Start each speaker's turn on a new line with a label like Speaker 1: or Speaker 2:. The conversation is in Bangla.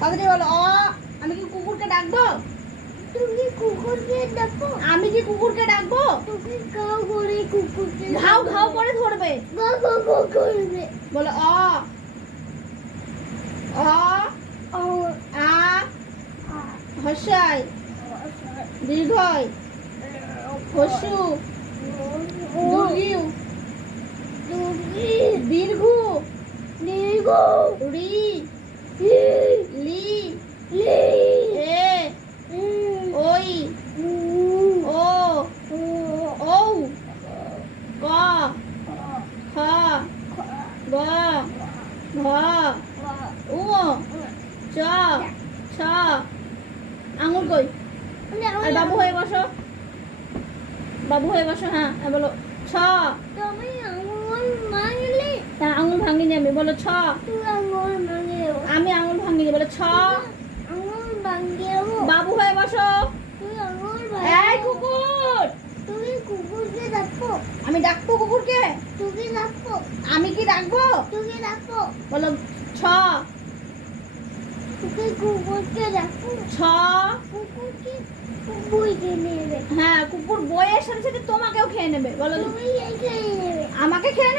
Speaker 1: তাড়াতাড়ি বলো অ আমি কি কুকুরকে ডাকবো?
Speaker 2: তুমি কুকুরকে দেখো
Speaker 1: আমি কি কুকুরকে ডাকবো?
Speaker 2: তুমি গাও করে কুকুরকে
Speaker 1: ঘাও ঘাও করে ধরবে।
Speaker 2: গাও গাও করবে।
Speaker 1: বলো অ অ
Speaker 2: ও
Speaker 1: আ হর্ষাই দীর্ঘই হসু দীর্ঘু
Speaker 2: দীর্ঘ
Speaker 1: রি
Speaker 2: লি
Speaker 1: গ ঘ উ চ ছ। আঙুল কই আর বাবু হয়ে বসো। বাবু হয়ে বসো হ্যাঁ বলো ছ।
Speaker 2: আঙুল
Speaker 1: ভাঙিনি আমি বলো ছ। আমি আঙুল ভাঙিনি বলো ছ
Speaker 2: আঙুল ভাঙলেও
Speaker 1: বাবু হয়ে বসো
Speaker 2: তুই আঙুল
Speaker 1: এই
Speaker 2: ভাঙলে
Speaker 1: কুকুর
Speaker 2: তুমি কুকুরকে
Speaker 1: আমি ডাকবো কুকুরকে?
Speaker 2: তুমি ডাকবো।
Speaker 1: আমি কি ডাকবো?
Speaker 2: তুমি ডাকবো।
Speaker 1: বলো ছ।
Speaker 2: তুমি কুকুরকে দেখো
Speaker 1: ছ।
Speaker 2: কুকুরকে বইকে নেবে।
Speaker 1: হ্যাঁ কুকুর বইয়ের সাথে সাথে তোমাকেও খেয়ে নেবে বলো
Speaker 2: তুমি
Speaker 1: আমাকে খেয়ে